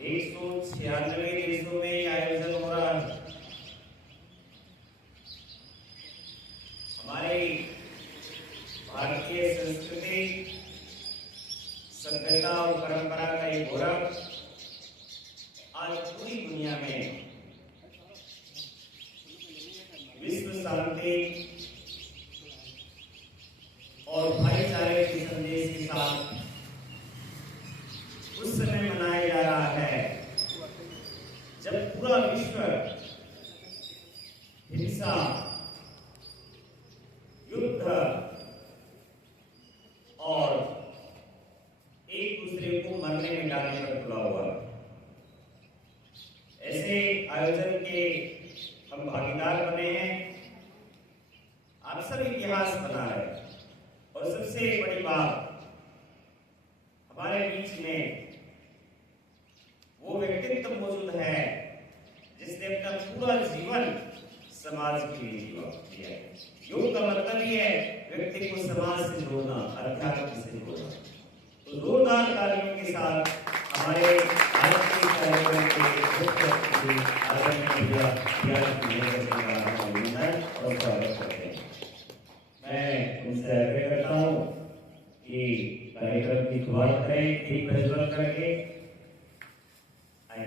196 देशों में ये आयोजन हो रहा है। हमारी भारतीय संस्कृति, सभ्यता और परंपरा का ये गौरव आज पूरी दुनिया में विश्व शांति और भाईचारे के संदेश के साथ उस समय मनाया जा रहा है जब पूरा विश्व हिंसा, युद्ध और एक दूसरे को मरने में डालने पर तुला हुआ। ऐसे आयोजन के हम भागीदार बने हैं, आप सब इतिहास बना रहे हैं। और सबसे बड़ी बात, हमारे बीच में वो व्यक्तित्व मौजूद है जिसने अपना पूरा जीवन समाज के लिए दिया है। योग का मतलब ही है व्यक्ति को समाज से जोड़ना, अध्यात्म से जोड़ना। तो जोरदार तालियों के साथ हमारे आज के कार्यक्रम के और स्वागत करते हैं। मैं उनसे आग्रह करता हूँ कि कार्यक्रम की शुरुआत करें, एक प्रज्वल करके आए।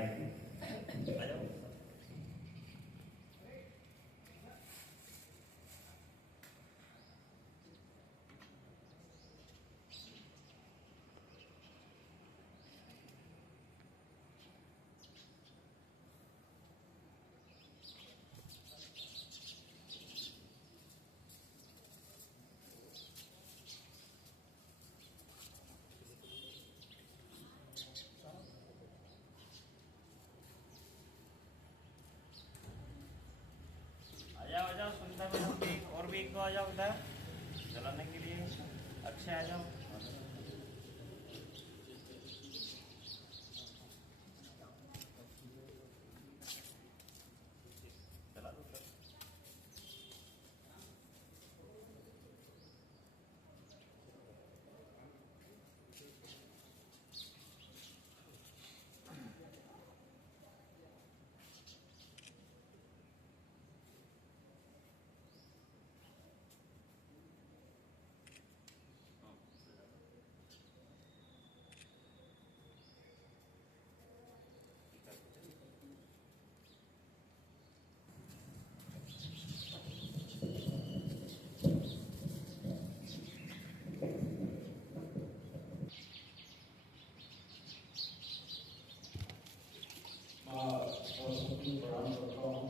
और भी एक तो आ जाओ उधर चलाने के लिए। अच्छा आ जाओ। प्रणाम करता हूँ,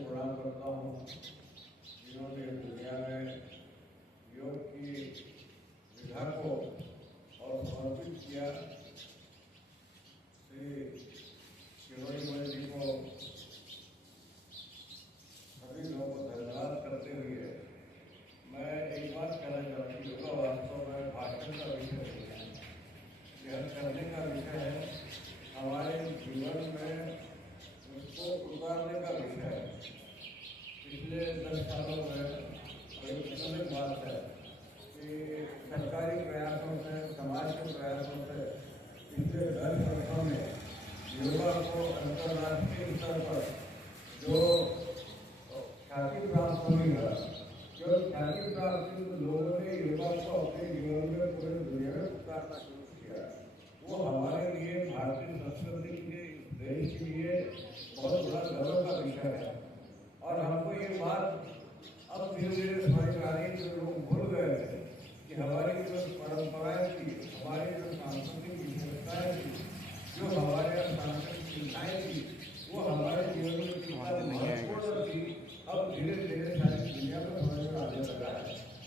प्रणाम करता हूँ जिन्होंने दुनिया में योग की विधा को और समर्पित किया। श्री शिरोमणि जी को सभी लोगों को धन्यवाद करते हुए मैं एक बात कहना चाहता हूँ। योगा वास्तव में भाषण का विषय नहीं है, यह करने का विषय है, हमारे जीवन में उसको उतारने का विषय है। पिछले 10 सालों में एक बात है कि सरकारी प्रयासों से, समाज के प्रयासों से पिछले 10 वर्षों में योगा को अंतर्राष्ट्रीय स्तर पर जो ख्याति प्राप्त हुई है, जो ख्याति प्राप्त हुई, लोगों ने योगा को अपने जीवन में पूरे दुनिया में उतारना शुरू किया। वो हमारे लिए, भारतीय संस्कृति के देश के लिए बहुत बड़ा गर्व का विषय है। और हमको ये बात अब धीरे धीरे समझ आ रही है कि लोग भूल गए थे कि हमारी जो परंपराएं थी, हमारी जो सांस्कृतिक विशेषताएं थी, जो हमारे सांस्कृतिक चिंताएं थी, वो हमारे जीवन में कितना महत्वपूर्ण थी, अब धीरे धीरे सारी दुनिया में समझ में आने लगा है।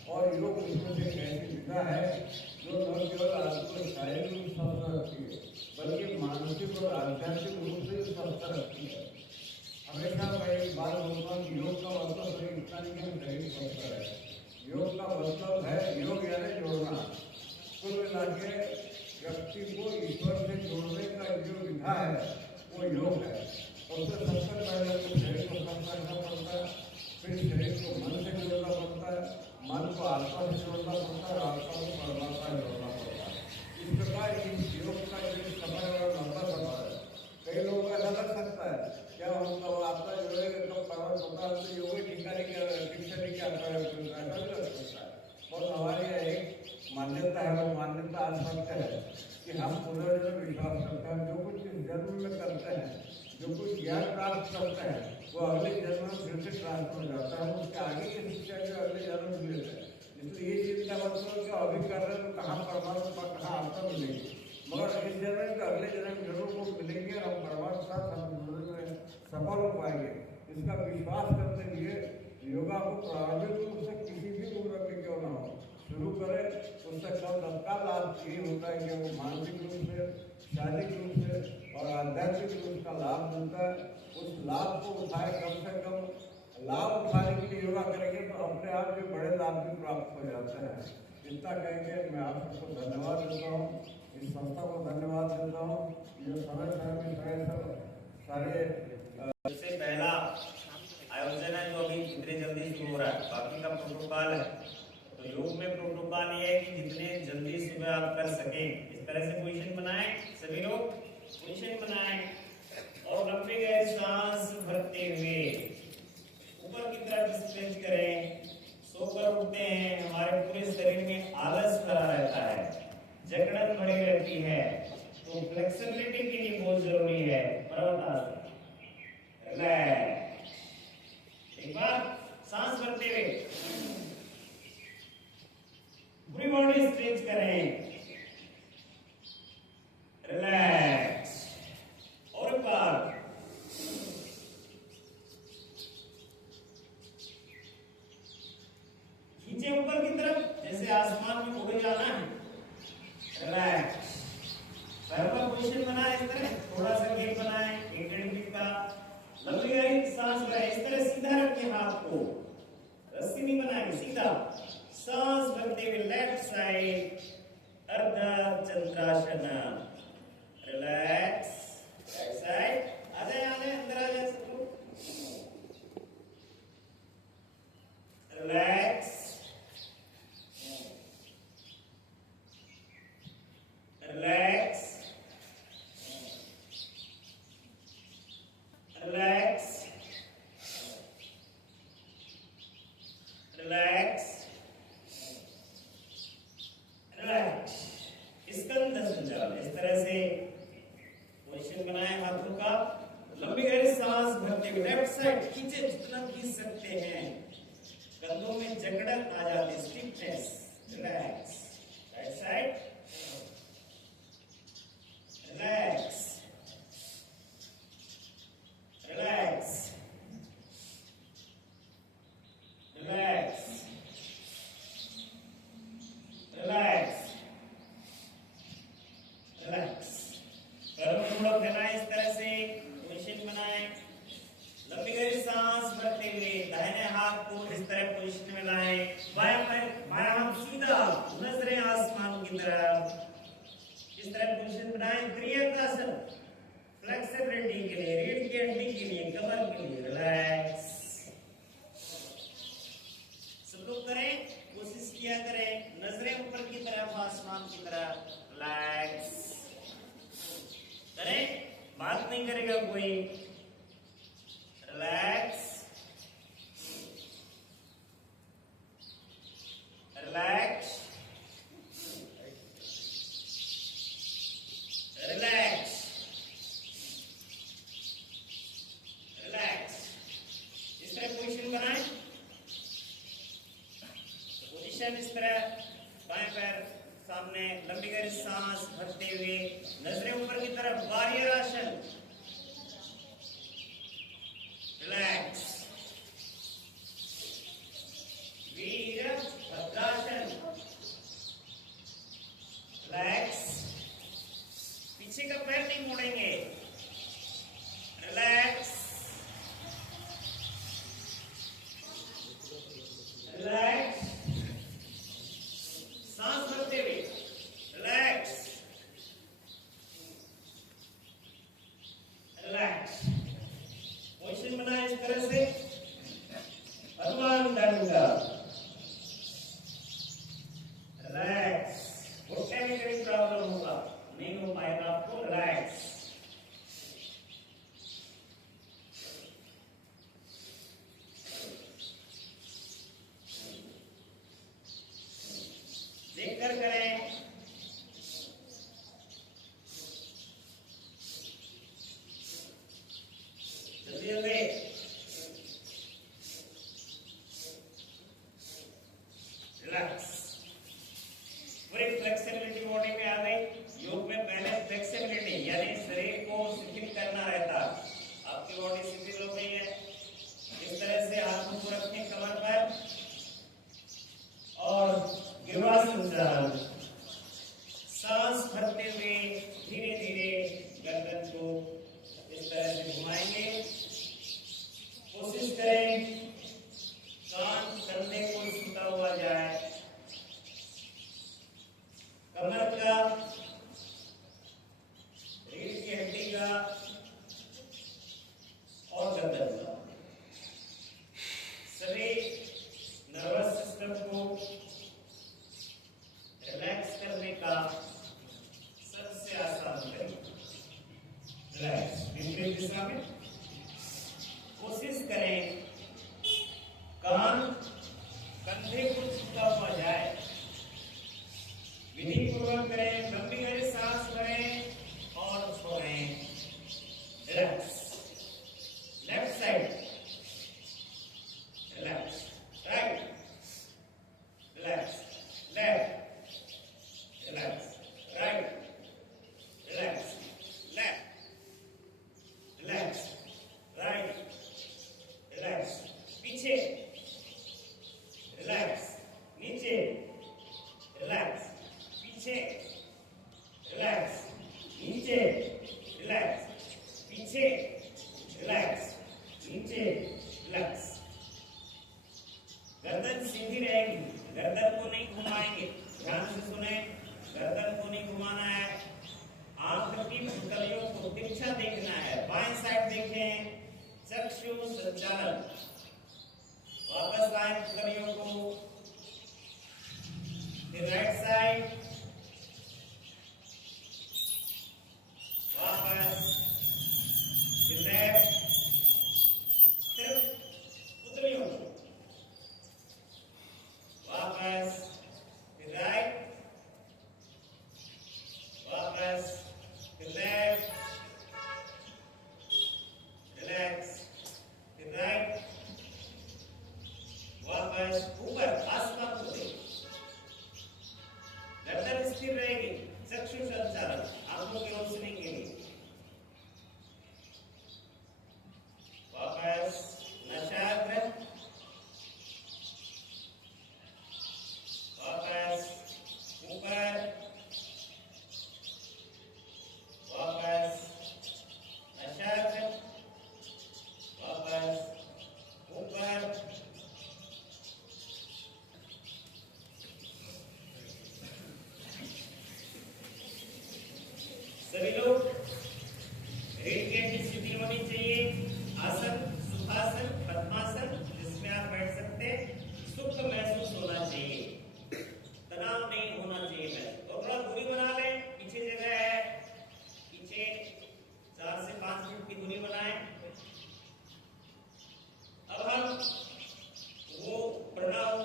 और योग उसमें से एक ऐसी विधा है जो न केवल आपको शारीरिक रूप स्वस्थ रखती है, बल्कि मानसिक और आध्यात्मिक रूप से स्वस्थ रखती है। हमेशा मैं एक बात बोलता हूँ कि योग का मतलब है इतना नहीं कि शरीर स्वस्थ है। योग का मतलब है, योग यानी जोड़ना। कुल मिला के व्यक्ति को ईश्वर से जोड़ने का जो विधा है वो योग है। उससे सबसे पहले तो शरीर को स्वस्थ रखना पड़ता है, फिर शरीर को मन से जोड़ना पड़ता है, मन को आत्मा से जोड़ना पड़ता है, आत्मा को परमात्मा से जोड़ना पड़ता है। मान्यता है वो मान्यता आज सत्य है कि हम पुनर्जन्म विश्वास करते हैं। जो कुछ इस जन्म में करते हैं, जो कुछ ज्ञान प्राप्त करते हैं, वो अगले जन्म में फिर से ट्रांसफर हो जाता है। उसके आगे की शिक्षा जो अगले जन्म में मिलता है। इसलिए ये चिंता मत करो कि अभी कर रहे हो तो कहाँ परमात्मा कहाँ आत्मा मिलेगी, मगर इस जन्म में अगले जन्म जरूर वो मिलेंगे और हम परमात्मा के साथ हम सफल हो पाएंगे। इसका विश्वास करते हुए योगा को प्रारंभिक रूप से किसी भी उम्र में क्यों ना हो शुरू करें, उससे कल तत्काल लाभ यही होता है कि वो मानसिक रूप से, शारीरिक रूप से और आध्यात्मिक रूप का लाभ मिलता है। उस लाभ को उठाए, कम से कम लाभ उठाने के लिए योगा करेंगे तो अपने आप जो बड़े लाभ भी प्राप्त हो जाते हैं। इतना कहेंगे मैं आप सबको धन्यवाद देता हूँ, इस संस्था को धन्यवाद देता हूँ। जो समय सारे सबसे पहला आयोजन है जो अभी जितने जल्दी शुरू हो रहा है, बाकी का प्रोटोकॉल है। तो योग में प्रोटोकॉल ये है कि जितने जल्दी सुबह आप कर सकें इस तरह से पोजीशन बनाएं, सभी लोग पोजीशन बनाएं और लंबी गहरी सांस भरते हुए ऊपर की तरफ स्ट्रेच करें। सोकर उठते हैं, हमारे पूरे शरीर में आलस भरा रहता है, जकड़न बढ़ी रहती है, तो फ्लेक्सिबिलिटी के लिए बहुत जरूरी है पर्वतासन। एक बार सांस भरते हुए पूरी बॉडी स्ट्रेच करें, रिलैक्स। और एक बार खींचे ऊपर की तरफ जैसे आसमान में उड़ जाना है, रिलैक्स। पैरों पोजीशन बनाए, इस तरह थोड़ा सा गैप बनाए 1-1.5 मिनट का। लंबी गहरी सांस लें, इस तरह सीधा रखें हाथ को, रस्सी नहीं बनाएंगे, सीधा सांस भरते हुए लेफ्ट साइड अर्ध चंद्रासन, रिलैक्स। राइट साइड आ जाए अंदर आ जाए सब लोग, relax relax relax relax relax. स्कंद संचालन, इस तरह से पोजीशन बनाए हाथों का। लंबी गहरी सांस भरते हुए लेफ्ट साइड खींचे, जितना खींच सकते हैं। कंधों में जकड़न आ जाती, stiffness, relax. Right side relax relax relax relax relax. पैरों को थोड़ा फैलाएं, इस तरह से पोजीशन बनाएं। लंबी गहरी सांस भरते हुए दाहिने हाथ को इस तरह पोजीशन में लाएं, बायां हाथ सीधा, नजरें आसमान की तरफ, इस तरह पोजीशन बनाएं। त्रियंगासन, फ्लेक्सिबिलिटी के लिए, रीढ़ की हड्डी के लिए, कमर के लिए, रिलैक्स। सब लोग करें, कोशिश किया करें, नजरें ऊपर की तरफ, आसमान की तरफ, रिलैक्स करें, बात नहीं करेगा कोई, रिलैक्स रिलैक्स रिलैक्स रिलैक्स। इस तरह पोजीशन बनाएं, पोजीशन इस तरह, बाएं पैर सामने, लंबी गहरी सांस भरते हुए नजरें ऊपर की तरफ, वारियर आसन, रिलैक्स। वीरभद्रासन, रिलैक्स। पीछे का पैर नहीं मोड़ेंगे, रिलैक्स रिलैक्स। सांस भरते हुए, रिलैक्स रिलैक्स। पोजीशन बनाए इस तरह से, हनुमान दंड, रिलैक्स। घुटने में कहीं प्रॉब्लम होगा, नहीं हो पाएगा आपको, रिलैक्स मिलकर करें। जल्दी जल्दी। रिलैक्स। पूरी फ्लेक्सिबिलिटी बॉडी में आ गई। योग में पहले फ्लेक्सिबिलिटी यानी शरीर को शिथिल करना रहता। आपकी बॉडी शिथिल हो गई है। इस तरह से हाथों को रखें कमर पर और गिरवासन चरण। सांस भरते हुए धीरे धीरे गर्दन को इस तरह से घुमाएंगे। कोशिश करें कान कंधे को छूता हुआ जाए। कमर का, रीढ़ की हड्डी का और गर्दन का, सभी नर्वस सिस्टम को रिलैक्स करने का सबसे आसान तरीका। रिलैक्स। विपरीत दिशा में कोशिश करें कान कंधे को छूता हुआ जाए। विधि पूर्वक करें। लंबी गहरी सांस भरें और छोड़ें। Relax. Left side relax. Right relax. Left relax. Right relax. Left relax. Right relax. पीछे रिलैक्स। नीचे रिलैक्स। पीछे रिलैक्स। नीचे रिलैक्स। पीछे रिलैक्स। नीचे रिलैक्स। गर्दन सीधी रहेगी। गर्दन को नहीं घुमाएंगे। ध्यान से सुने। गर्दन को नहीं घुमाना है। आंख की पुतलियों को तिरछा देखना है। बाएं साइड देखें। चक्षु संचालन। वापस आए पुतलियों को। फिर राइट साइड। वापस। फिर लेफ्ट। सिर्फ पुतलियों को। वापस। फिर राइट। वापस। फिर लेफ्ट। रिलैक्स। फिर राइट। वापस। ऊपर आसमान को देखें। गर्दन स्थिर रहेगी। चक्षु संचालन। आंखों की रोशनी के लिए। वापस। नशाग्र। वापस। ऊपर। वापस। नशाग्र। वापस। ऊपर। सभी लोग रीढ़ की हड्डी शिथिल होनी चाहिए। आसन सुखासन, पद्मासन जिसमें आप बैठ सकते हैं। सुख महसूस होना चाहिए। तनाव नहीं होना चाहिए। तो थोड़ा दूरी बना लें। पीछे जगह है। पीछे 4 से 5 फीट की दूरी बनाएं। अब हम वो प्रणव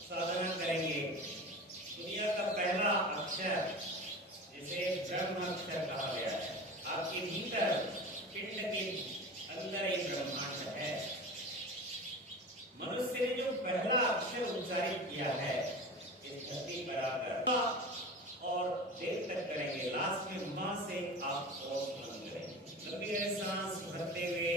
साधना करेंगे। दुनिया का पहला अक्षर जिसे ब्रह्म अक्षर कहा गया है। आपके भीतर पिंड के अंदर एक ब्रह्मांड है। मनुष्य ने जो पहला अक्षर उच्चारित किया है इस धरती पर आकर, और देर तक करेंगे। लास्ट में मां से आप और करेंगे। लंबी सांस भरते हुए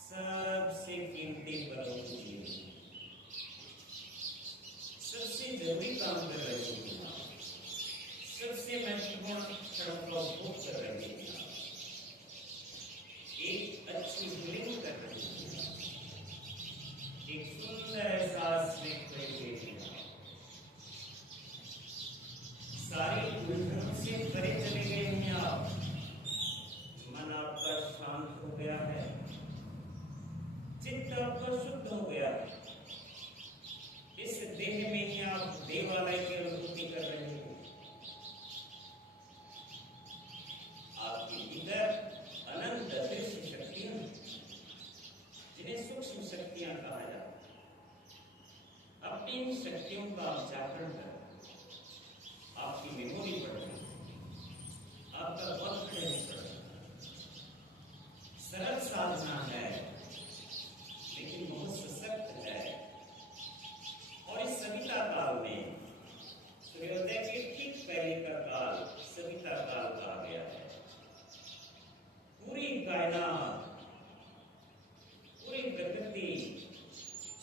सबसे कीमती पलों को जी रही हैं, सबसे जरूरी काम कर रही हैं, सबसे महत्वपूर्ण क्षणों का उपभोग कर रही हैं, एक अच्छी फीलिंग कर रही हैं, एक सुंदर एहसास में खोई हुई हैं, सारी उलझनों से परे चले गए हैं आप, मन आपका शांत हो गया है, चित्त आपका शुद्ध हो गया है, इस देह में ही आप देवालय की अनुभूति कर रहे हो। आपके भीतर अनंत अदृश्य शक्तियां, जिन्हें सूक्ष्म शक्तियां कहा जाता है, अपनी इन शक्तियों का आप जागरण कर, आपकी मेमोरी बढ़ रही है, आपका कॉन्फिडेंस बढ़ रहा है। सरल साधना है लेकिन बहुत सशक्त है, और इस सविता काल में सूर्योदय के ठीक पहले का काल सविता काल कहा गया है। पूरी कायनात, पूरी प्रकृति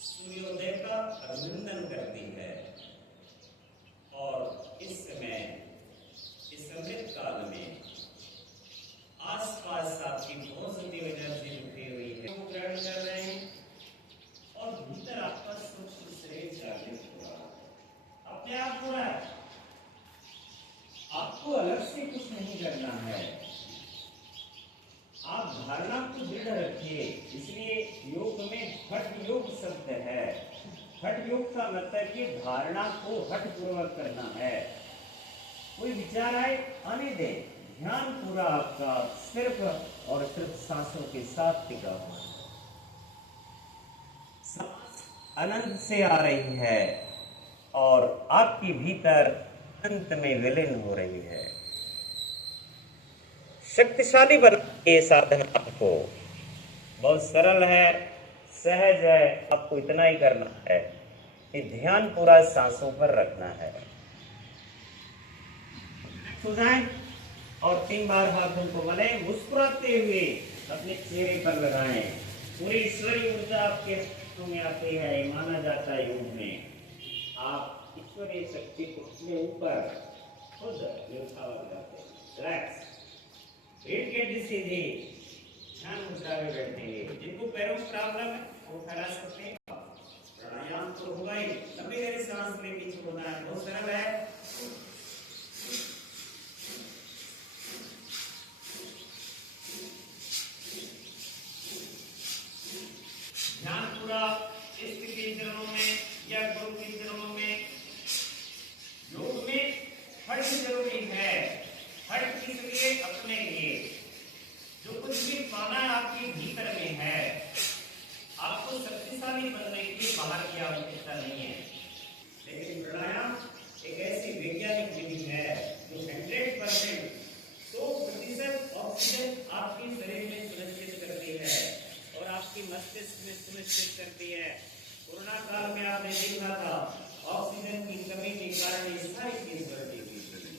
सूर्योदय का अभिनंदन करती है, और इस समय इस अमृत काल में आसपास आपकी पॉजिटिव एनर्जी उठी हुई है, वो ग्रहण कर रहे हैं, और भीतर आपका सूक्ष्म शरीर जागृत हो रहा है, अपने आप हो रहा है। आपको अलग से कुछ नहीं करना है, आप धारणा को दृढ़ रखिए। इसलिए योग में हठ योग शब्द है। हठ योग का मतलब कि धारणा को हठ पूर्वक करना है। कोई विचार आए आने दे, ध्यान पूरा आपका सिर्फ और सिर्फ सांसों के साथ टिका हुआ है। सांस अनंत से आ रही है और आपके भीतर अनंत में विलीन हो रही है। शक्तिशाली बनाइए साधना आपको, बहुत सरल है, सहज है। आपको इतना ही करना है कि ध्यान पूरा सांसों पर रखना है। सो जाएं और 3 बार हाथों को मलें, मुस्कुराते हुए अपने चेहरे पर लगाएं। पूरी ईश्वरीय ऊर्जा आपके हाथों में आती है, माना जाता है योग में। आप ईश्वरीय शक्ति को अपने ऊपर खुद न्यौछावर करते हैं। रिलैक्स, पेट के सीधे ध्यान मुद्रा में बैठेंगे। जिनको पैरों में प्रॉब्लम है वो फैला सकते हैं। प्राणायाम तो होगा ही, लंबी देर सांस लेके छोड़ना है, बहुत सरल है। ध्यान पूरा इष्ट के चरणों में या गुरु के चरणों में। योग में हठ जरूरी है। हठ किस लिए? अपने लिए। जो कुछ भी पाना है आपके भीतर में है, आपको शक्तिशाली बनने के लिए बाहर की आवश्यकता नहीं है। लेकिन प्राणायाम एक ऐसी वैज्ञानिक विधि है जो 100% 100% ऑक्सीजन आपके शरीर में सुनिश्चित करती है और आपकी मस्तिष्क में सुनिश्चित करती है। कोरोना काल में आपने देखा था, ऑक्सीजन की कमी के कारण ये सारी चीज बढ़ती हुई थी।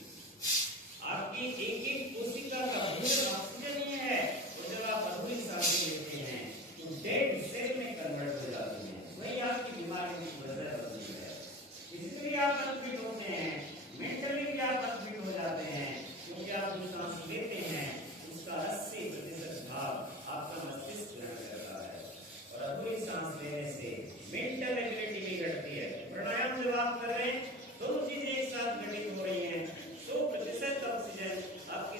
आपकी एक एक कोशिका का भोजन ऑक्सीजन ही है, और जब आप अधूरी सांसें लेते हैं तो डेड सेल में कन्वर्ट हो जाती है। वही आपकी बीमारी की वजह बनती है। फिजिकली आप अनफिट होते हैं, मेंटली भी आप अनफिट हो जाते हैं, क्योंकि आप जो सांस लेते हैं उसका 80% भाग आपका मस्तिष्क ग्रहण करता है, और अधूरी सांस लेने से मेंटल एबिलिटी भी घटती है। प्राणायाम जब आप कर रहे हैं, दोनों चीजें एक साथ घटित हो रही हैं। 100% ऑक्सीजन आपके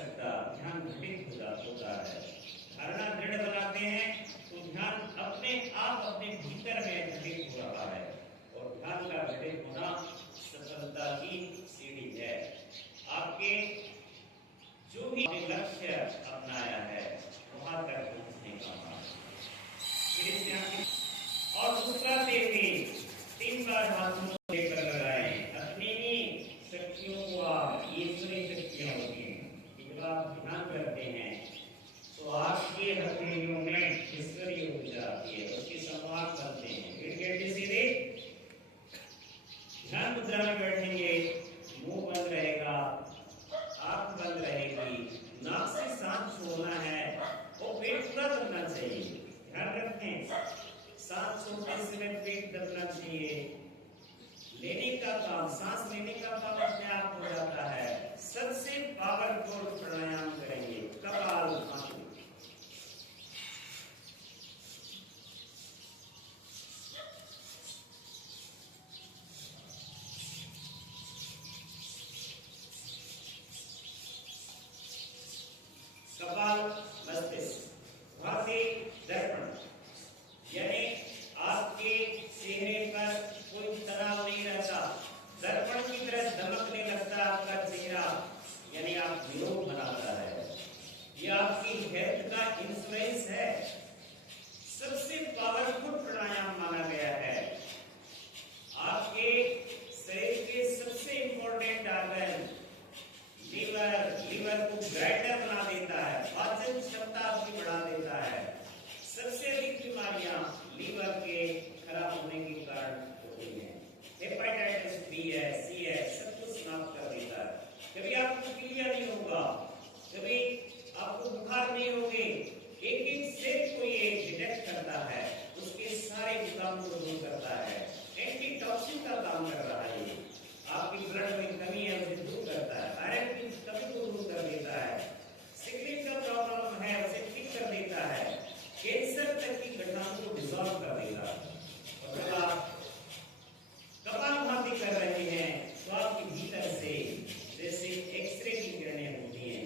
सकता, ध्यान घटित होता है। धारणा दृढ़ बनाते हैं तो ध्यान अपने आप अपने भीतर में घटित हो रहा है, और ध्यान का घटित होना सफलता की सीढ़ी है। आपके जो भी लक्ष्य अपनाया है वहां तक पहुंचने का मार्ग। और दूसरा देखिए, 3 बार हाथों को लेकर लगाए, अपनी ही शक्तियों को आप ईश्वरीय शक्तियां होती हैं, जब आप ध्यान करते हैं तो आपके हथेलियों में ईश्वरीय ऊर्जा आती है, उसके संवाद करते हैं। फिर कैसे सीधे ध्यान मुद्रा में बैठेंगे, मुंह बंद रहेगा, आंख बंद रहेगी, नाक से सांस छोड़ना है और पेट पूरा करना चाहिए। ध्यान रखें, सांस छोड़ते समय पेट दबना चाहिए। लेने का काम, सांस लेने का काम अपने आप हो जाता है। सबसे पावरफुल प्राणायाम करेंगे कपालभाति। कपाल मस्तिष्क भाति दर्पण, यानी आपके चेहरे पर कोई तनाव नहीं रहता, दर्पण की तरह दमकने लगता आपका चेहरा, यानी आप निरोग बनाता है। यह आपकी हेल्थ का इंश्योरेंस है। सबसे पावरफुल प्राणायाम माना गया है। आपके शरीर के सबसे इंपॉर्टेंट ऑर्गन लीवर को ग्राइंडर बना देता है, पाचन क्षमता आपकी बढ़ा देता है। सबसे अधिक बीमारियां लीवर के खराब होने के कारण होती हैं। हेपेटाइटिस बी है, सी है, सब कुछ समाप्त कर देता है। कभी आपको पीलिया नहीं होगा, कभी आपको बुखार नहीं होगी। एक सेल को ये डिटेक्ट करता है, उसके सारे विटामिन को दूर करता है, एंटीटॉक्सिन का काम कर रहा है। आपकी ब्लड में कमी है उसे दूर करता है, आयरन की कमी को दूर कर देता है, सिकलिंग का प्रॉब्लम है उसे ठीक कर देता है, कैंसर तक की घटनाओं को डिसॉल्व कर देता है। और जब आप कपालभाति कर रहे हैं तो आपके भीतर से जैसे एक्सरे की किरणें होती हैं,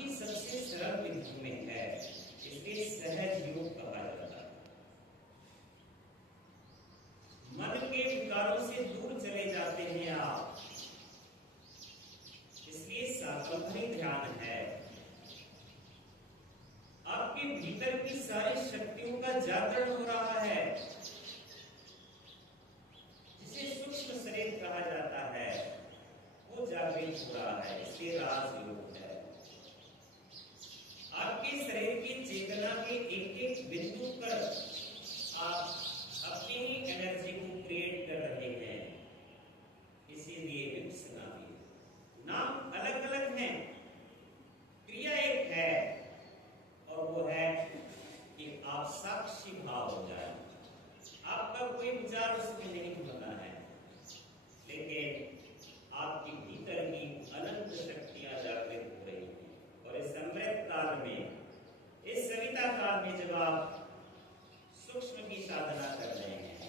की सबसे सरल विधि में है, इसलिए सहज योग कहा जाता है। मन के विकारों से दूर चले जाते हैं आप, इसलिए सातवां ध्यान है। आपके भीतर की सारी शक्तियों का जागरण हो रहा है, जिसे सूक्ष्म शरीर कहा जाता है, वो जागृत हो रहा है, इसलिए राजयोग है। आपके शरीर की चेतना के एक एक बिंदु पर आप अपनी ही एनर्जी को क्रिएट कर रहे हैं, इसीलिए विपश्यना। नाम अलग अलग हैं, क्रिया एक है, और वो है कि आप साक्षी भाव हो जाए। आपका कोई विचार उसमें नहीं होना है, लेकिन आपके भीतर की अनंत शक्तियां जागृत हो रही हैं। और इस अमृत काल में, इस सविता काल में जब आप सूक्ष्म की साधना कर रहे हैं,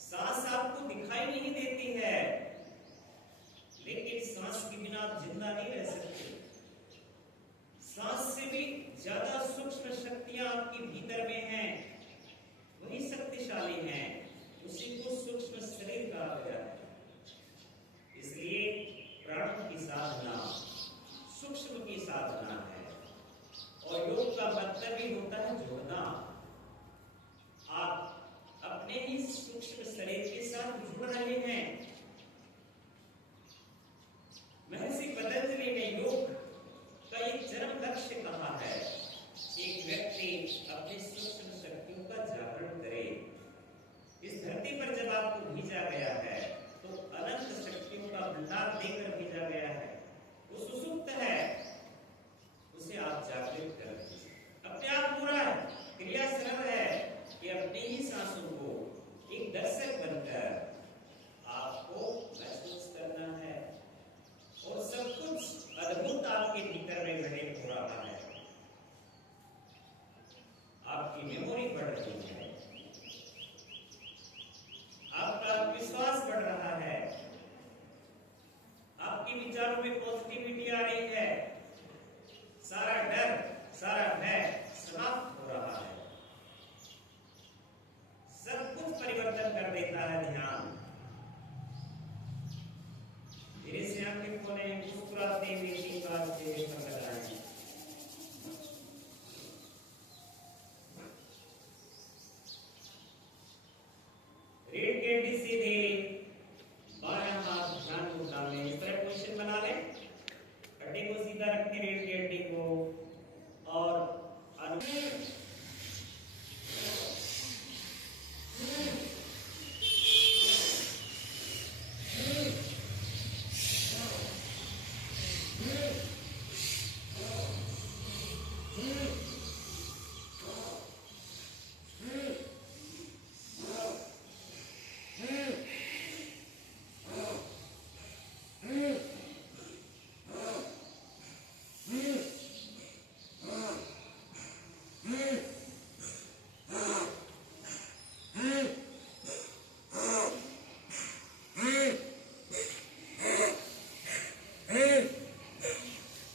सांस आपको दिखाई नहीं देती है, लेकिन सांस के बिना आप जिंदा नहीं रह सकते। सांस से भी ज्यादा सूक्ष्म शक्तियां आपके भीतर में हैं, वही शक्तिशाली हैं, उसी को सूक्ष्म शरीर कहा गया है। इसलिए प्राणों की साधना सूक्ष्म की साधना है, और योग का मतलब ही होता है जोड़ना। आप अपने ही सूक्ष्म शरीर के साथ जुड़ रहे हैं। महर्षि पतंजलि ने योग का एक चरम लक्ष्य कहा है, एक व्यक्ति अपनी सूक्ष्म शक्तियों का जागरण करे। इस धरती पर जब आपको भेजा गया है, तो अनंत शक्तियों का भंडार देकर भेजा गया है, वो सुसुप्त है, उसे आप जागृत कर दीजिए। अपने आप पूरा है, क्रिया सरल है कि अपने ही सांसों को एक दर्शक बनकर आपको महसूस करना है, और सब कुछ अद्भुत आपके भीतर में घटित हो रहा है। आपकी मेमोरी बढ़ रही है, आपका विश्वास बढ़ रहा है, आपके विचारों में पॉजिटिविटी आ रही है, सारा डर, सारा भय समाप्त हो रहा है। सब कुछ परिवर्तन कर देता है ध्यान। धीरे से आंखें खोलें, मुस्कुराते हुए 3 बार चेहरे पर लगाएं। रीढ़ की हड्डी सीधे, बायां हाथ ध्यान मुद्रा में इस तरह पोजीशन बना लें। हड्डी को सीधा रखें, रीढ़ की हड्डी को, और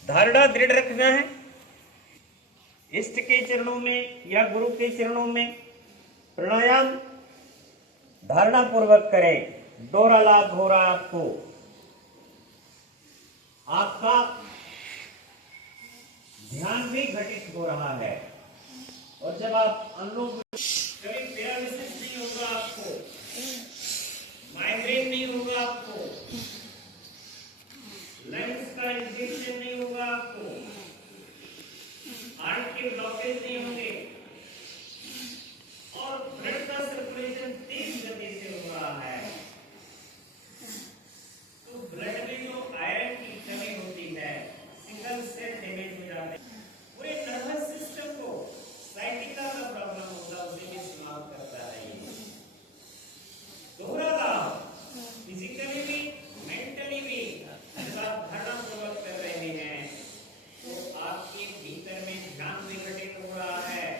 धारणा दृढ़ रखना है। इष्ट के चरणों में या गुरु के चरणों में प्राणायाम धारणा पूर्वक करें। दोहरा लाभ हो रहा है आपको, आपका ध्यान भी घटित हो रहा है। और जब आप अनुलोम, कभी पैरालिसिस नहीं होगा आपको, माइग्रेन नहीं होगा आपको, लंग्स का इन्फेक्शन नहीं होगा आपको, हार्ट के ब्लॉकेज नहीं होंगे, और ब्लड का सर्कुलेशन तेज गति से हो रहा है। तो ब्लड में जो आयरन की कमी होती है, सिंगल सेल डैमेज हो जाते हैं, पूरे नर्वस सिस्टम को साइटिका का प्रॉब्लम होता है, उसे भी समाप्त करता है। ये दोहरा लाभ फिजिकली भी मेंटली भी जब आप धारणा पूर्वक कर रहे हैं, तो आपके भीतर में ध्यान भी घटित हो रहा है,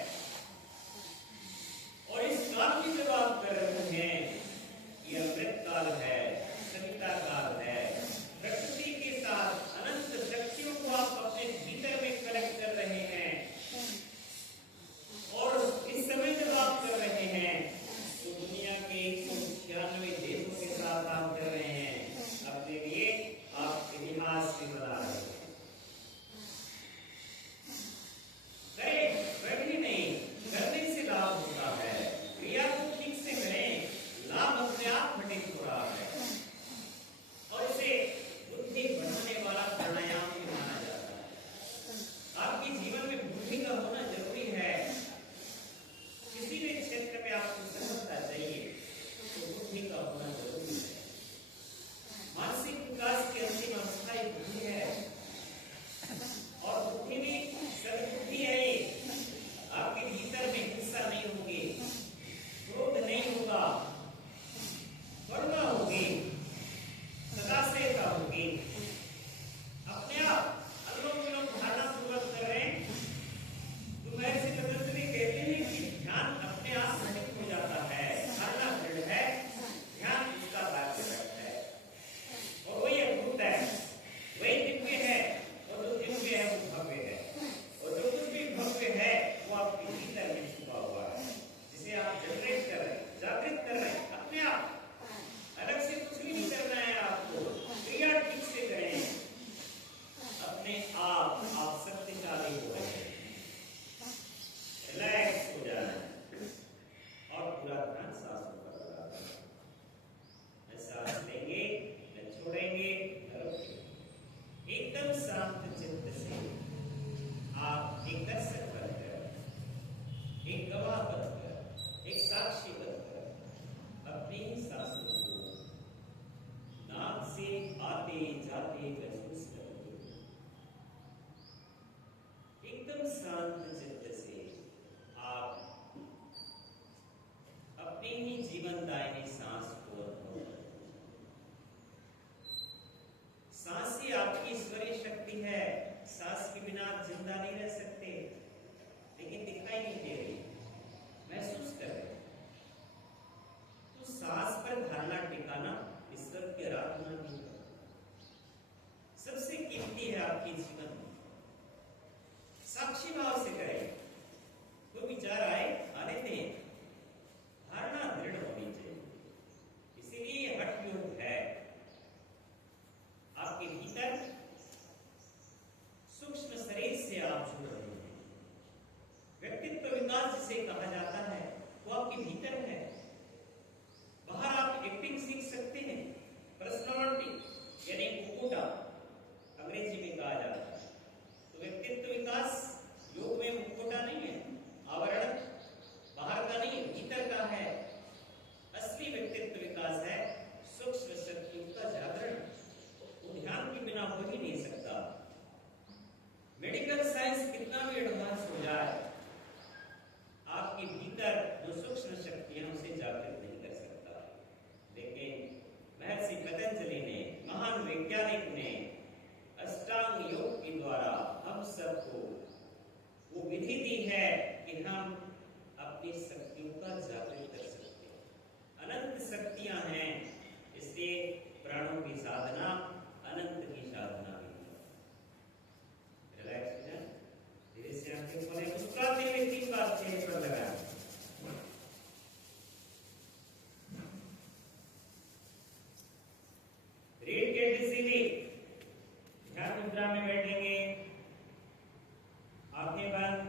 कि अपने आप अनुलोम विलोम धारणा पूर्वक कर रहे हैं तो महर्षि पतंजलि कहते हैं कि ध्यान अपने आप घटित हो जाता है, धारणा दृढ़ है, ध्यान उसका भाग्य है और वही अद्भुत है, वही दिव्य है और जो दिव्य है वो भव्य है और जो कुछ भी भव्य है वो आपके भीतर में छुपा हुआ है, जिसे आप जनरेट कर रहे हैं, जागृत कर रहे हैं अपने आप। अलग से कुछ भी नहीं करना है आपको, क्रिया ठीक से करें, अपने आप शक्तिशाली हो रहे हैं, रिलैक्स हो जाए और पूरा ध्यान सांसों पर लगा दें। सांस लेंगे न छोड़ेंगे, एकदम शांत चित्त से आप एक दर्शक बनकर, एक गवाह बनकर, एक साक्षी बनकर अपनी सांसों को नाक से आते जाते महसूस करेंगे। एकदम शांत चित्त से आप अपने ही जीवनदायिनी सांस को अनुभव करें। सांस ही आपकी ईश्वरीय शक्ति है, सांस के बिना आप जिंदा नहीं रह सकते, लेकिन दिखाई नहीं दे रही, महसूस कर रहे। तो सांस पर धारणा टिकाना ईश्वर की आराधना नहीं है, सबसे कीमती है आपके जीवन में। साक्षी भाव से करें, कोई विचार आए आने दें, धारणा दृढ़ होनी चाहिए। इसीलिए हठ योग है, आपके भीतर सूक्ष्म शरीर से आप जुड़ रहे हैं। व्यक्तित्व विकास जिसे कहा जाता है वो आपके भीतर है। बाहर आप एक्टिंग सीख सकते हैं, पर्सनालिटी यानी मुकुटा अंग्रेजी में कहा जाता है। तो व्यक्तित्व विकास योग में मुकुटा नहीं है, आवरण बाहर का नहीं, भीतर का है। असली व्यक्तित्व विकास है सूक्ष्म शक्तियों का जागरण, वो ध्यान के बिना हो ही नहीं सकता। मेडिकल साइंस कितना भी एडवांस हो जाए, आपके भीतर जो सूक्ष्म शक्तियां उसे जागृत नहीं कर सकता। लेकिन महर्षि पतंजलि ने, महान वैज्ञानिक ने अष्टांग योग के द्वारा हम सबको वो विधि दी है कि हम अपनी शक्तियों का जागृत कर सकते हैं। अनंत शक्तियां हैं, इसलिए प्राणों की साधना अनंत की साधना भी है। रिलैक्स हो जाए, धीरे से आंखें खोलें, मुस्कुराते हुए 3 बार चेहरे पर लगाएं। रीढ़ के डिसीली ध्यान मुद्रा में बैठेंगे, आंखें बंद,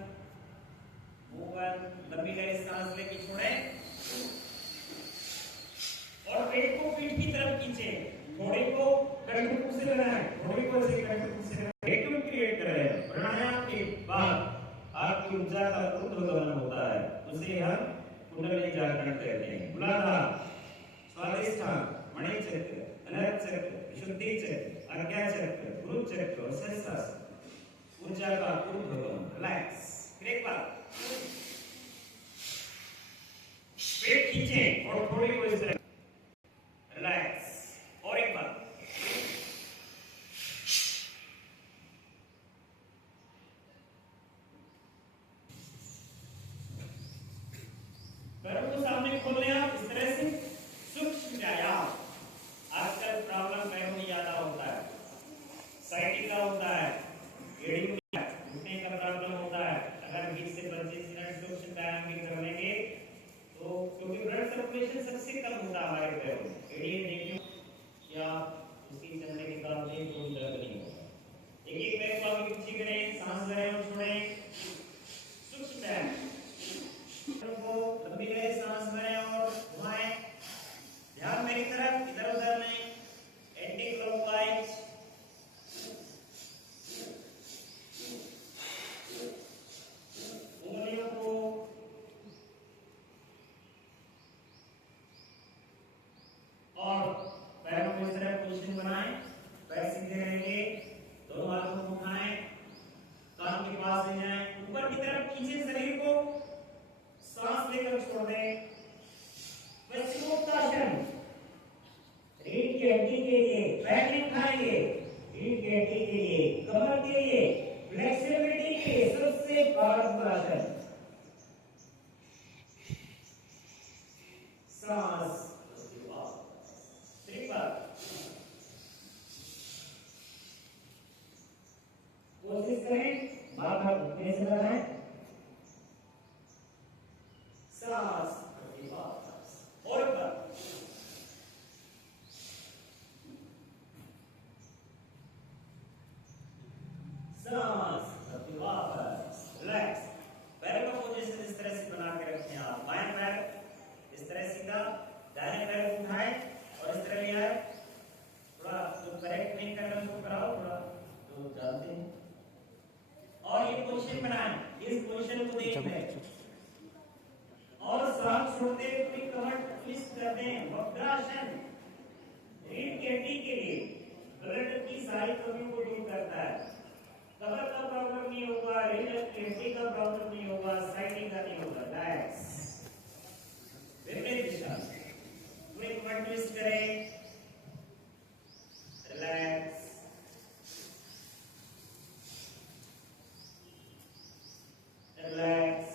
मुंह बंद, लंबी गहरी सांस लेके छोड़ें और पेट को पीठ की तरफ खींचें, घोड़े को कंठ से लगाएं, घोड़े को ऐसे कंठ से लगाएं, वैक्यूम क्रिएट करें। प्राणायाम के बाद आपकी ऊर्जा का ऊर्ध्वगमन होता है, उसे हम कुंडलिनी जागरण कहते हैं। मूलाधार, स्वादिष्ठान, मणिचक्र, अनाहत चक्र, विशुद्धि चक्र, आज्ञा चक्र, गुरु चक्र और सहस्त्रासन, ऊर्जा का ऊर्ध्वगमन। रिलैक्स, फिर एक बार पेट खींचें और थोड़ी को इस तरह रिलैक्स, और एक बार पैरों को सामने खोल लें आप इस तरह से। सूक्ष्म व्यायाम, आजकल प्रॉब्लम पैरों में ज्यादा होता है, साइटिका होता है, एड़ी घुटने का प्रॉब्लम होता है। अगर 20 से 25 मिनट सूक्ष्म व्यायाम भी कर लेंगे तो, क्योंकि ब्लड सर्कुलेशन सबसे कम होता है हमारे पैरों में, एड़ी देखिए या उसकी चलने के कारण कोई दर्द नहीं होगा। एक पैर को आगे पीछे करें, सांस लें और छोड़ें। सूक्ष्म व्यायाम, को लंबी गहरी सांस लें और घुमाएं, ध्यान मेरी तरफ, इधर उधर नहीं, एंटी क्लॉकवाइज। उंगलियों को और पैरों को इस तरह पोजीशन बनाएं, पैर सीधे रहेंगे, दोनों हाथों को उठाएं, कान के पास ले जाएं, ऊपर की तरफ खींचे शरीर को, सांस लेकर छोड़ दें। पश्चिमोत्तासन, रीढ़ की हड्डी के लिए पैर नहीं उठाएंगे, कमर के लिए फ्लेक्सिबिलिटी के लिए सबसे पावरफुल आसन। सांस त्रिपद, कोशिश करें माथा घुटने से लगाएं। सांस और ऊपर, सांस वापस। रिलैक्स। पैरों का पोजीशन इस तरह से बना के रखें आप। बाएं पैर इस तरह सीधा, दाहिने पैर को उठाएं और इस तरह ले आए। थोड़ा जो करेक्ट नहीं कर रहे उसको कराओ, थोड़ा जो जानते हैं। और ये पोजीशन बनाएं, इस पोजीशन को देख लें और सांस छोड़ते हुए कमर ट्विस्ट कर दें। वक्रासन रीढ़ की हड्डी के लिए ब्लड की सारी कमियों को दूर करता है। कमर का प्रॉब्लम नहीं होगा, रीढ़ की हड्डी का प्रॉब्लम नहीं होगा, साइडिंग का नहीं होगा। रिलैक्स। विपरीत दिशा पूरी कमर ट्विस्ट करें। Relax. Relax.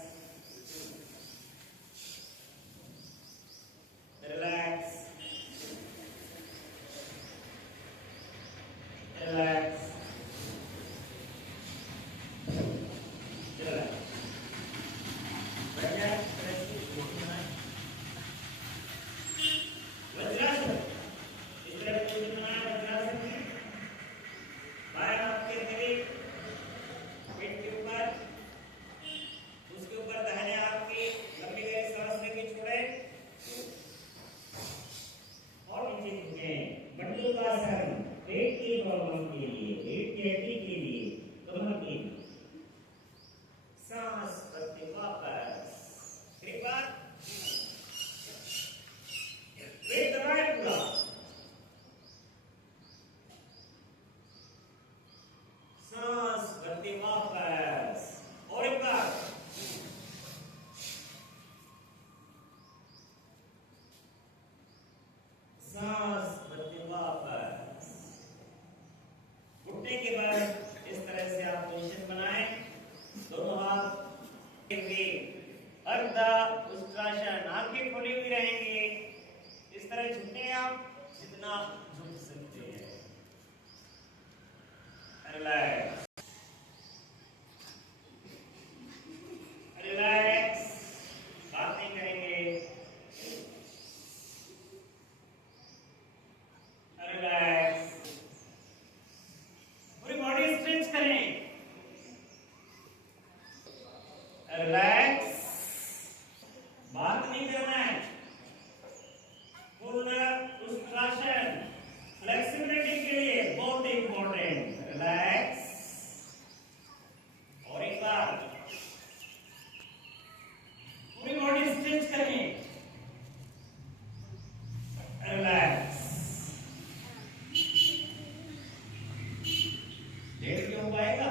Relax. Relax. Vajrasana इस तरह पोजीशन बनाया। वज्रासन में बाएं हाथ के तले पेट के ऊपर, उसके ऊपर दाहिने हाथ की लंबी गहरी सांस लेके छोड़े और नीचे झुकें। बंडूकासन पेट की प्रॉब्लम के लिए, पेट की हड्डी के लिए, कमर के लिए। सांस करते वापस। कृपा पेट दबाए पूरा। सांस करते वापस। और एक बार। सांस करते वापस। घुटने के बाद इस तरह से आप पोजीशन बनाएं। दोनों हाथ अर्ध उष्ट्रासन, आंखें खुली हुई रहेंगी। इस तरह झुकने आप जितना झुक सकते हैं। रिलैक्स। रिलैक्स। बात नहीं करेंगे। रिलैक्स। पूरी बॉडी स्ट्रेच करें। रिलैक्स। बात नहीं करना है। पूर्ण उष्ट्रासन फ्लेक्सिबिलिटी के लिए बहुत इंपॉर्टेंट। रिलैक्स। और एक बार पूरी बॉडी स्ट्रेच करें। रिलैक्स। डेढ़ क्यों हो पाएगा?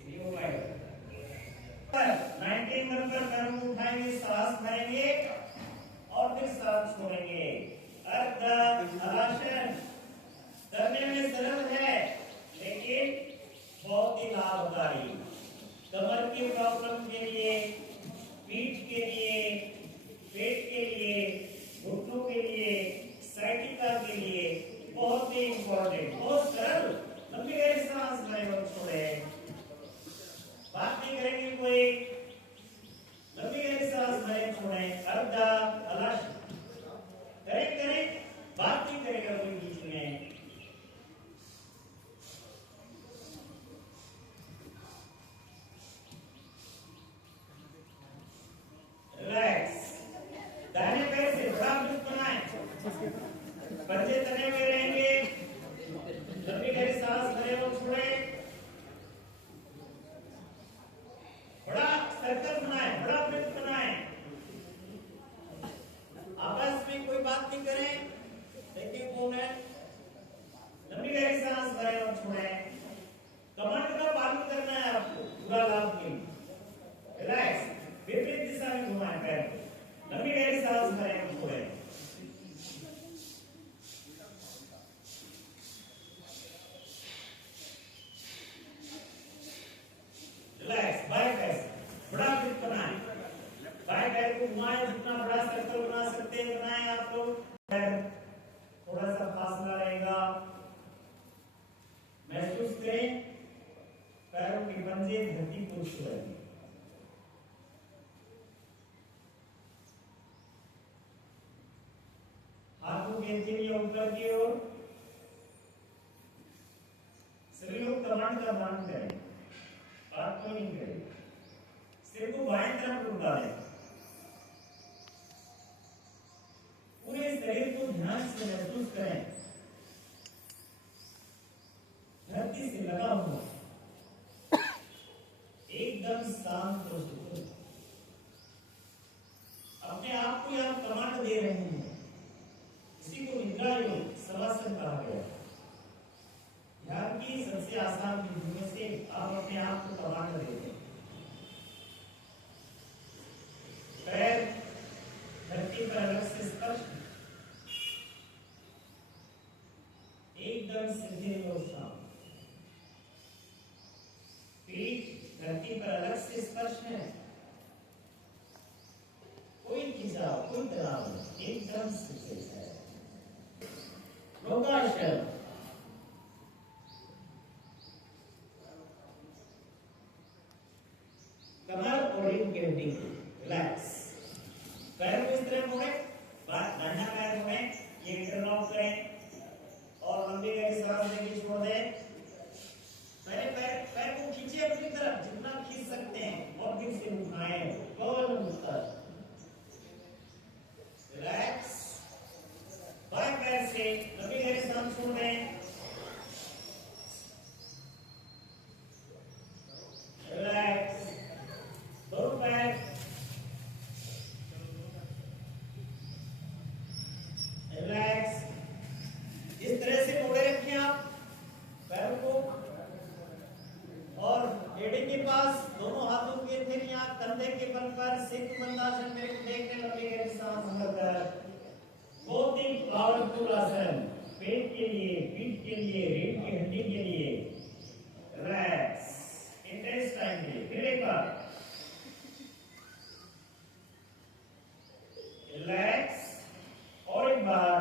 नहीं हो पाएगा। 19 नंबर पर पैरों को उठाएंगे, सांस भरेंगे और फिर सांस छोड़ेंगे। अर्ध हलासन करने में सरल है लेकिन बहुत ही लाभकारी। कमर की प्रॉब्लम के लिए, पीठ के लिए, पेट के लिए, घुटनों के लिए, साइटिका के लिए बहुत ही इंपॉर्टेंट, बहुत सरल। लंबी गहरी सांस भरें और छोड़ें। बात नहीं करेंगे कोई। लंबी गहरी सांस भरें, छोड़ें। अर्ध हलासन करें। बात नहीं करेगा कोई बीच में। रिलैक्स। दाहिने पैर से बड़ा लिफ्ट बनाएं। पंजे तने हुए रहेंगे। लंबी गहरी सांस भरें और छोड़ें। बड़ा सर्कल बनाएं, बड़ा वृत्त बनाएं। आपस में कोई बात नहीं करें। देखिए कौन है। लंबी गहरी सांस भरें और छोड़ें। कमांड का पालन करना है आपको पूरा लाभ के लिए। रिलैक्स। विपरीत दिशा में घुमाएं पैर को। लंबी गहरी सांस भरें और छोड़ें। खुश रहें। हाथों के लिए ऊपर की ओर, सभी लोग कमांड का ध्यान करें, बात को नहीं करें, सिर को बाएं तरफ उठा लें, पूरे शरीर को ध्यान से महसूस करें, धरती से लगा हुआ, एकदम शांत और सुकून। अपने आप को आप कमांड दे रहे हैं। इसी को निद्रा योग शवासन कहा गया। ध्यान की सबसे आसान विधि में से आप अपने आप को कमांड देते हैं। पैर धरती पर अलग से स्पर्श, एकदम सीधे और शांत। पीठ धरती पर अलग से स्पर्श है, कोई खिंचाव, कोई तनाव नहीं, एकदम सीधे है। योगासन, कमर और रीढ़ की हड्डी रिलैक्स। पैर को इस तरह मोड़े, दाहिना पैर मोड़े, ये इंटरलॉक करें और लंबी गहरी सांस लेके छोड़ दें। पहले पैर को खींचिए अपनी तरफ, जितना खींच सकते हैं, और फिर से उठाएं, कवल मुस्तर, रिलैक्स। बाएं पैर से लंबी गहरी सांस छोड़ दें, रिलैक्स। दोनों पैर, रिलैक्स। इस तरह से मोड़े रखें आप पैरों को, और एड़ी के पास दोनों हाथों के थेलियां कंधे के बल पर, सिद्धमंदासन में देख के लंबी गहरी सांस भरकर। बहुत ही पावरफुल आसन, पेट के लिए, पीठ के लिए, रीढ़ की हड्डी के लिए। रिलैक्स, इंटेंस टाइम के लिए। फिर एक बार रिलैक्स, और एक बार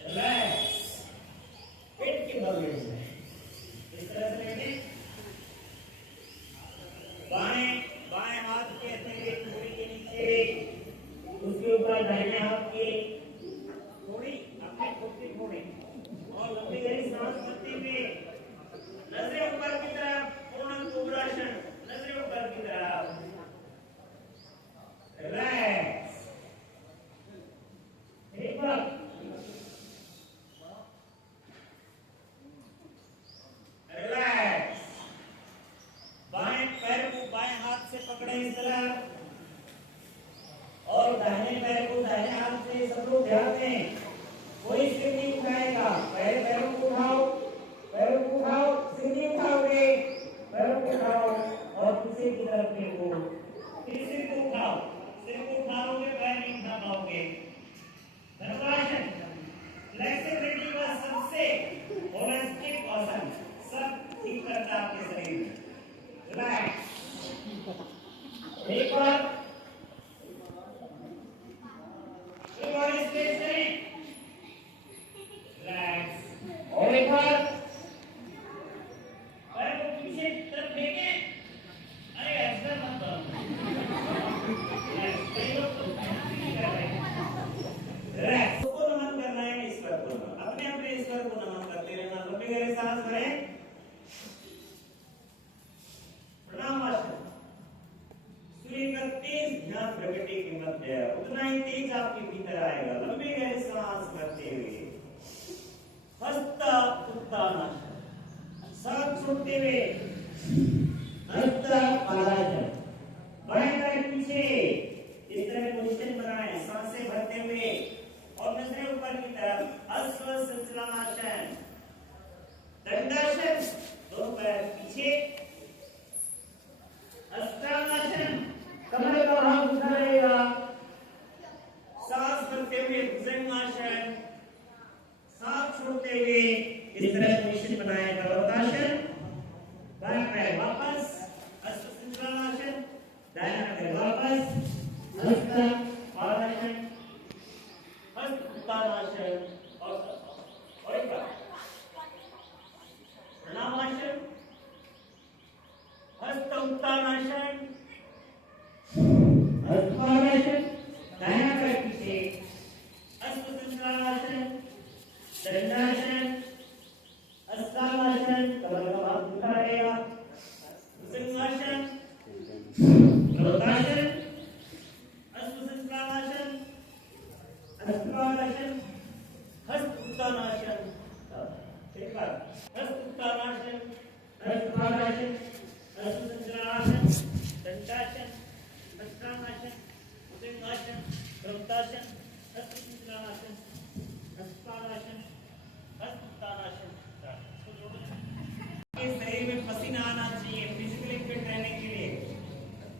रिलैक्स। पेट के बल में इस तरह से लेंगे, बाएं हाथ के हथेली थोड़ी के नीचे, उसके ऊपर दाहिने हाथ की थोड़ी अपने खुद की थोड़ी, और लंबी गहरी सांस भरते हुए नजरें ऊपर की तरफ, पूर्ण कुब्रासन, नजरें ऊपर की तरफ। रिलैक्स, एक बार रिलैक्स। बाएं पैर को बाएं हाथ से पकड़े इस तरह, और दाहिने पैर को दाहिने हाथ से। सब लोग ध्यान दें, कोई सिर नहीं उठाएगा। पहले पैरों को उठाओ, पैरों को उठाओ, सिर नहीं उठाओगे, पैरों को उठाओ और पीछे की तरफ देखो, फिर सिर को उठाओ, सिर को उठाओगे पैर नहीं उठा पाओगे। धनुरासन फ्लेक्सिबिलिटी का सबसे होलिस्टिक आसन, सब ठीक करता है आपके शरीर में। रिलैक्स, एक बार स्ट्रेच करें, रिलैक्स, और एक बार पैर को पीछे की तरफ फेंकें। अरे ऐसा मत करो, रिलैक्स। कई लोग तो नहीं कर रहे हैं। रिलैक्स, को नमन करना है, ईश्वर को नमन, अपने अपने ईश्वर को नमन करते रहना। लंबी गहरी सांस भरें, प्रणामासन। सूर्य का तेज ध्यान प्रकृति की मध्य है, उतना ही तेज आपके भीतर आएगा। लंबी गहरी सांस भरते हुए हस्त उत्तानासन, सांस छोड़ते हुए हस्त पादासन। बाएं पैर पीछे इस तरह पोजीशन बनाएं, सांसें भरते हुए, और नजरें ऊपर की तरफ। अश्व संचलनासन, दंडासन, दोनों पैर पीछे। अष्टांगासन, कमर का भाग उठा रहेगा, सांस भरते हुए भुजंगासन, सांस छोड़ते हुए इस तरह पोजीशन बनाए। कवतासन, बाएं पैर वापस, अश्व संचलनासन, दाहिना पैर वापस, हस्त पादासन, हस्त उत्तानासन, और एक बार प्रणामासन। दंडासन, अस्तांगासन, कमर का भाग उठा रहेगा, भुजंगासन, प्रवतासन, अश्वसंस्कृतासन, अस्त्रासन, हस्तउत्तानासन, ठीक है, हस्तउत्तानासन, हस्तउत्तानासन, अश्वसंस्कृतासन, दंडासन, अस्तांगासन, भुजंगासन, प्रवतासन, हस्तउत्तानासन, अस्त्रासन, हस्तउत्तानासन। इस शरीर में पसीना आना चाहिए फिजिकली फिट रहने के लिए।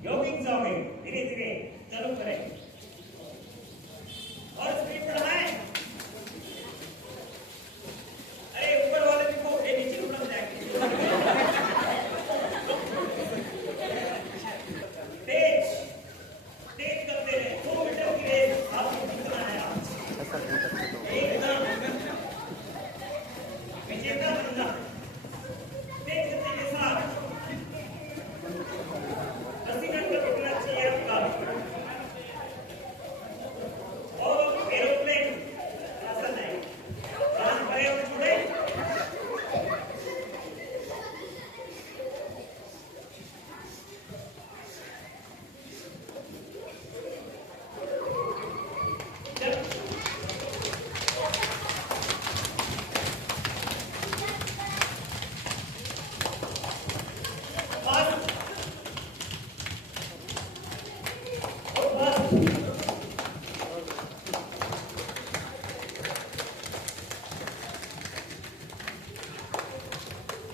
यॉगिंग जॉगिंग धीरे धीरे चालू करें और स्पीड बढ़ाएं। अरे ऊपर वाले को नीचे उड़ जाएंगे। तेज तेज करते रहे। 2 मीटर की रेस आपको जीतना है। एकदम विजेता बनना। तेज गति के साथ पसीना टपकना चाहिए आपका। और एरोप्लेन आसन है, कान भरे और छोड़े।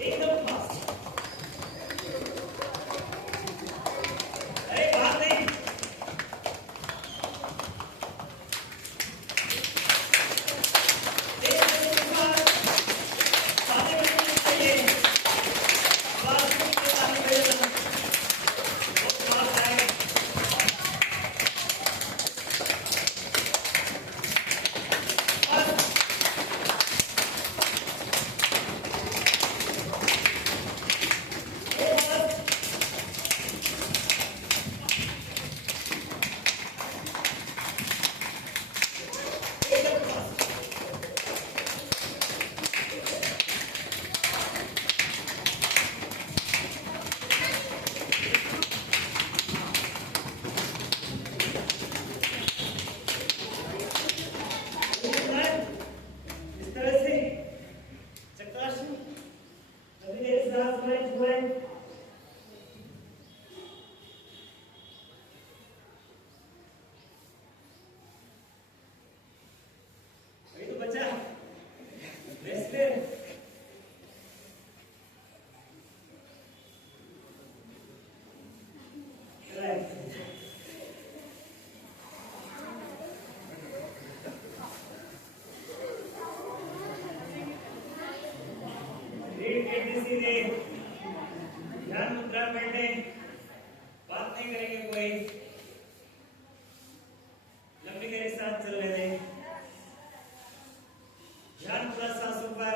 एकदम फास्ट। अरे बात नहीं। तेज गति के साथ सामने बढ़ना चाहिए। आवाज के साथ बढ़ना। बहुत फास्ट है। इस तरह से चक्रासन अभी एक साथ जुड़े अभी तो बचा रेस्ट ले। सीधे ध्यान मुद्रा में बैठे, बात नहीं करेंगे कोई, लंबी देर साथ चल रहे थे। ध्यान पूरा सांसों पर।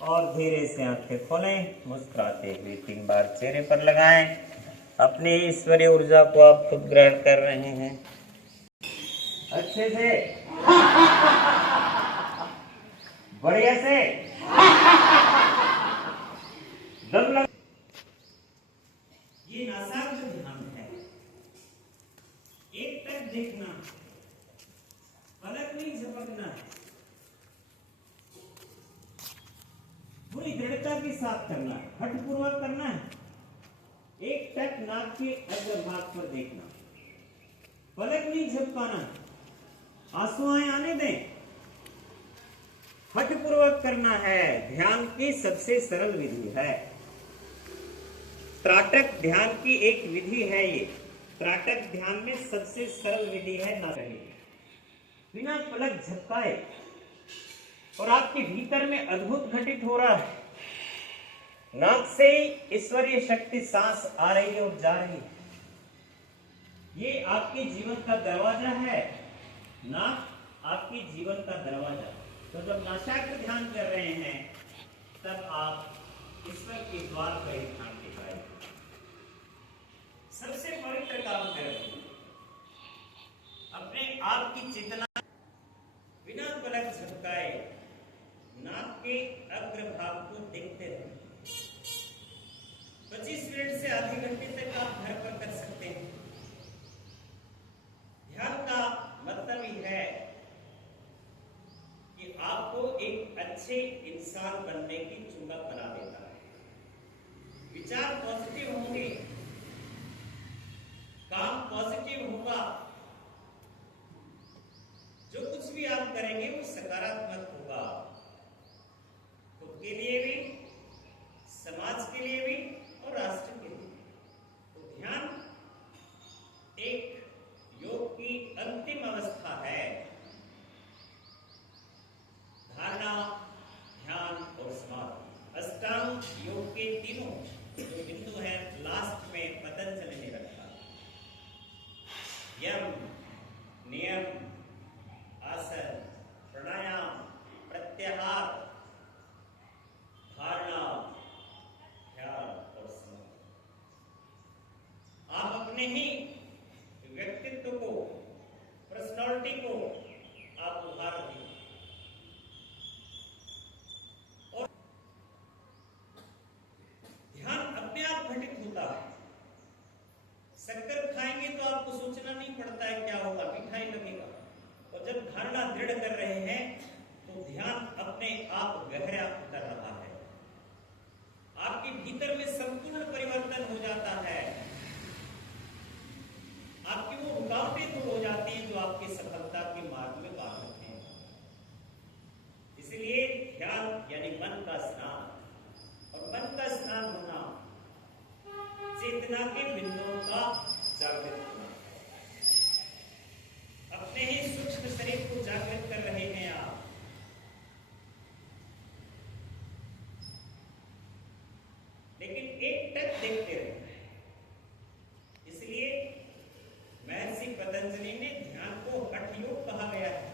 और धीरे से आंखें खोलें। मुस्कुराते हुए 3 बार चेहरे पर लगाएं। अपनी ईश्वरीय ऊर्जा को आप खुद ग्रहण कर रहे हैं अच्छे से, बढ़िया से, दम लग। ये नासाग्र ध्यान है। एक टक देखना, पलक नहीं झपकना है, पूरी दृढ़ता के साथ करना है, हठपूर्वक करना है। एक टक नाक के अग्रभाग पर देखना, पलक नहीं झपकाना, आंसू आने दें, हठपूर्वक करना है। ध्यान की सबसे सरल विधि है। त्राटक ध्यान की एक विधि है। ये त्राटक ध्यान में सबसे सरल विधि है। ना कहिए बिना पलक झपकाए, और आपके भीतर में अद्भुत घटित हो रहा है। नाक से ईश्वरीय शक्ति सांस आ रही है और जा रही है। ये आपके जीवन का दरवाजा है। नाक आपके जीवन का दरवाजा। तो जब नासाग्र ध्यान कर रहे हैं तब आप ईश्वर के द्वार पर ही ध्यान टिकाएं। सबसे पवित्र काम करें। अपने आप की चेतना बिना पलक झपकाए नाक के अग्रभाग को देखते रहें। 25 मिनट से आधे घंटे तक आप घर पर कर सकते हैं। ध्यान का मतलब ही है कि आपको एक अच्छे इंसान बनने की चुंबक बना देता है। विचार पॉजिटिव होंगे, काम पॉजिटिव होगा, जो कुछ भी आप करेंगे वो सकारात्मक होगा। खुद के लिए भी, समाज के लिए भी और राष्ट्र के लिए। तो ध्यान एक योग की अंतिम अवस्था है। धारणा, ध्यान और समाधि, अष्टांग योग के तीनों जो बिंदु हैं लास्ट में पतंजलि ने रखा। यम, नियम, आसन, प्राणायाम, प्रत्याहार, धारणा, ध्यान और समाधि। आप अपने ही व्यक्तित्व को, पर्सनालिटी को आप उभार दें। और ध्यान अपने आप घटित होता है। शक्कर खाएंगे तो आपको सोचना नहीं पड़ता है क्या होगा, मिठाई लगेगा। और जब धारणा दृढ़ कर रहे हैं तो ध्यान अपने आप गहरा उतर रहा है। आपके भीतर में संपूर्ण परिवर्तन हो जाता है। आपकी वो रुकावटें दूर हो जाती हैं जो आपकी सफलता के मार्ग में बाधक हैं। इसलिए ध्यान यानी मन का स्नान, और मन का स्नान होना चेतना के बिंदुओं का जागृत होना। अपने ही सूक्ष्म शरीर को जागृत कर रहे हैं आप। लेकिन एक टक देखते रहे। इसलिए महर्षि पतंजलि ने ध्यान को हठ योग कहा गया है।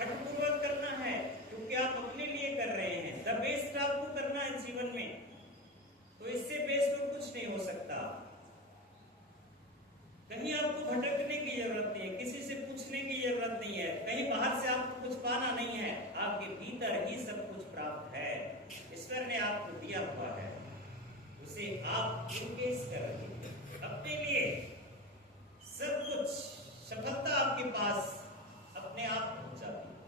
हठपूर्वक करना है क्योंकि आप अपने लिए कर रहे हैं। द बेस्ट आपको करना है जीवन में, तो इससे बेस्ट और कुछ नहीं हो सकता। कहीं आपको भटकने की जरूरत नहीं है, किसी से पूछने की जरूरत नहीं है, कहीं बाहर से आपको कुछ पाना नहीं है। आपके भीतर ही सब कुछ प्राप्त है। ईश्वर ने आपको दिया हुआ है, उसे आप पेश कर रहे हैं अपने लिए। सब कुछ सफलता आपके पास अपने आप पहुंच जाती है।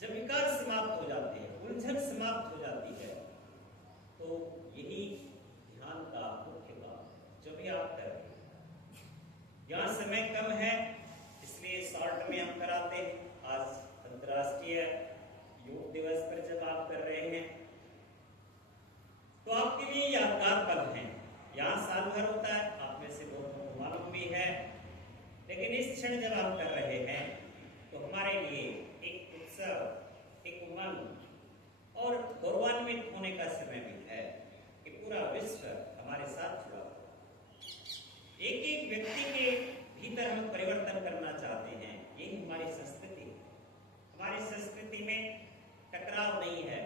जब विकार समाप्त हो जाते हैं, उलझन समाप्त हो जाती है, तो यही ध्यान का मुख्य काम है जो भी आप कर रहे हैं। यहाँ समय कम है इसलिए शॉर्ट में हम कराते हैं। आज अंतर्राष्ट्रीय योग दिवस पर जब आप कर रहे हैं तो आपके लिए यादगार पल हैं। यहाँ साल भर होता है, आप में से लोगों को मालूम भी है, लेकिन इस क्षण जब आप कर रहे हैं तो हमारे लिए एक उत्सव, एक उमंग और गौरवान्वित होने का समय भी है कि पूरा विश्व हमारे साथ जुड़ा हुआ। एक एक व्यक्ति के भीतर हम परिवर्तन करना चाहते हैं। यही हमारी संस्कृति है। हमारी संस्कृति में टकराव नहीं है,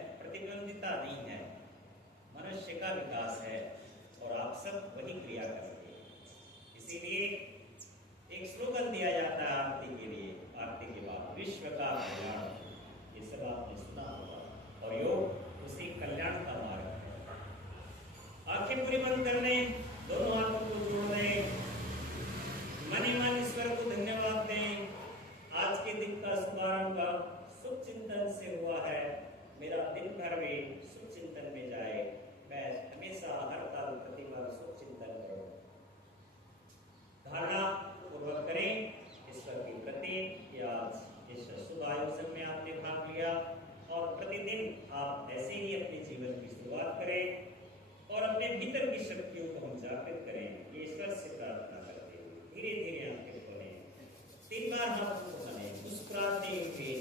आप ऐसे ही अपने जीवन की शुरुआत करें और अपने भीतर की शक्तियों को हम जागृत करें। ये ईश्वर से प्रार्थना करते हुए धीरे धीरे आंखें खोलें, 3 बार हाथ को बनाएं, मुस्कुराते हुए